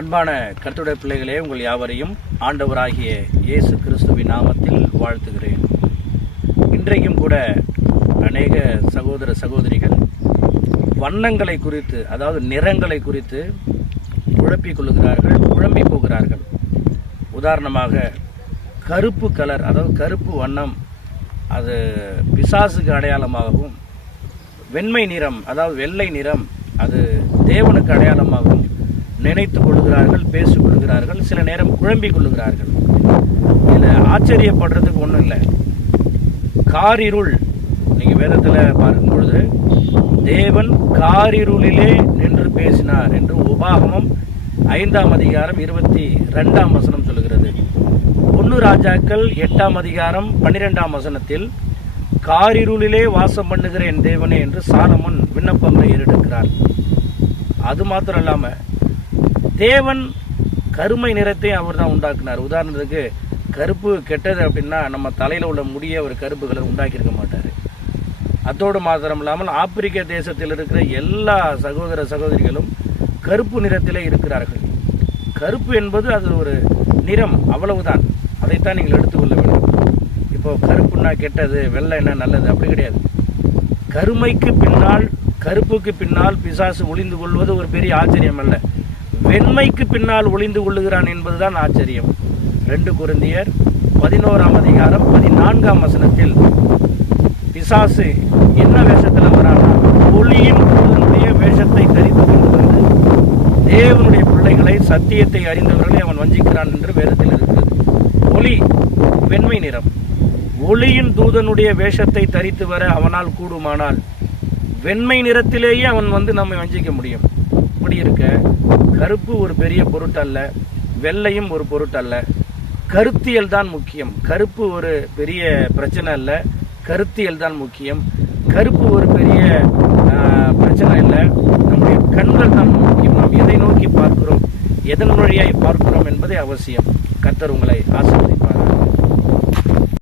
அன்பான கர்த்தருடைய பிள்ளைகளே, உங்கள் யாவரையும் ஆண்டவராகிய இயேசு கிறிஸ்துவின் நாமத்தில் வாழ்த்துகிறேன். இன்றைக்கும் கூட அநேக சகோதர சகோதரிகள் வண்ணங்களை குறித்து, அதாவது நிறங்களை குறித்து குழப்பிக் கொள்ளுகிறார்கள், குழம்பி போகிறார்கள். உதாரணமாக கருப்பு கலர், அதாவது கருப்பு வண்ணம், அது பிசாசுக்கு அடையாளமாகவும், வெண்மை நிறம், அதாவது வெள்ளை நிறம், அது தேவனுக்கு அடையாளமாகவும் நினைத்துக் கொள்கிறார்கள், பேசிக் கொள்கிறார்கள், சில நேரம் குழம்பிக் கொள்கிறார்கள். இதில் ஆச்சரியப்படுறதுக்கு ஒன்றும் இல்லை. காரிருள், நீங்கள் வேதத்தில் பார்க்கும் பொழுது தேவன் காரிருளிலே நின்று பேசினார் என்று உபாகமம் 5ஆம் அதிகாரம் 22ஆம் வசனம் சொல்கிறது. 1 ராஜாக்கள் 8ஆம் அதிகாரம் 12ஆம் வசனத்தில் காரிருளிலே வாசம் பண்ணுகிற என் தேவனே என்று சாலமோன் விண்ணப்பங்களை ஏறெடுக்கிறார். அது மாத்திரம் இல்லாமல் தேவன் கருமை நிறத்தை அவர் தான் உண்டாக்குனார். உதாரணத்துக்கு கருப்பு கெட்டது அப்படின்னா நம்ம தலையில் உள்ள முடிய ஒரு கருப்பு கலர் உண்டாக்கியிருக்க மாட்டார். அதோடு மாத்திரம் இல்லாமல் ஆப்பிரிக்க தேசத்தில் இருக்கிற எல்லா சகோதர சகோதரிகளும் கருப்பு நிறத்திலே இருக்கிறார்கள். கருப்பு என்பது அது ஒரு நிறம், அவ்வளவுதான். அதைத்தான் நீங்கள் எடுத்துக்கொள்ள வேண்டும். இப்போ கருப்புன்னா கெட்டது, வெள்ளை என்ன நல்லது, அப்படி கிடையாது. கருமைக்கு பின்னால், கருப்புக்கு பின்னால் பிசாசு ஒளிந்து கொள்வது ஒரு பெரிய ஆச்சரியம் அல்ல. வெண்மைக்கு பின்னால் ஒளிந்து கொள்ளுகிறான் என்பதுதான் ஆச்சரியம். 2 கொரிந்தியர் 11ஆம் அதிகாரம் 14ஆம் வசனத்தில் பிசாசு என்ன வேஷத்தில் வரானா, ஒளியின் தூதனுடைய வேஷத்தை தரித்து கொண்டு வந்து தேவனுடைய பிள்ளைகளை, சத்தியத்தை அறிந்தவர்களை அவன் வஞ்சிக்கிறான் என்று வேதத்தில் இருக்கிறது. ஒளி வெண்மை நிறம், ஒளியின் தூதனுடைய வேஷத்தை தரித்து வர அவனால் கூடுமானால் வெண்மை நிறத்திலேயே அவன் வந்து நம்மை வஞ்சிக்க முடியும். இப்படி இருக்க கருப்பு ஒரு பெரிய பொருட்டல்ல, வெள்ளையும் ஒரு பொருட்டல்ல. கருத்தியல் தான் முக்கியம். கருப்பு ஒரு பெரிய பிரச்சனை அல்ல, கருத்தியல் தான் முக்கியம். கருப்பு ஒரு பெரிய பிரச்சனை இல்லை, நம்முடைய கண்கள் தான் முக்கியம். நாம் எதை நோக்கி பார்க்கிறோம், எதன் வழியாய் பார்க்கிறோம் என்பதே அவசியம். கர்த்தர் உங்களை ஆசீர்வதிப்பார்.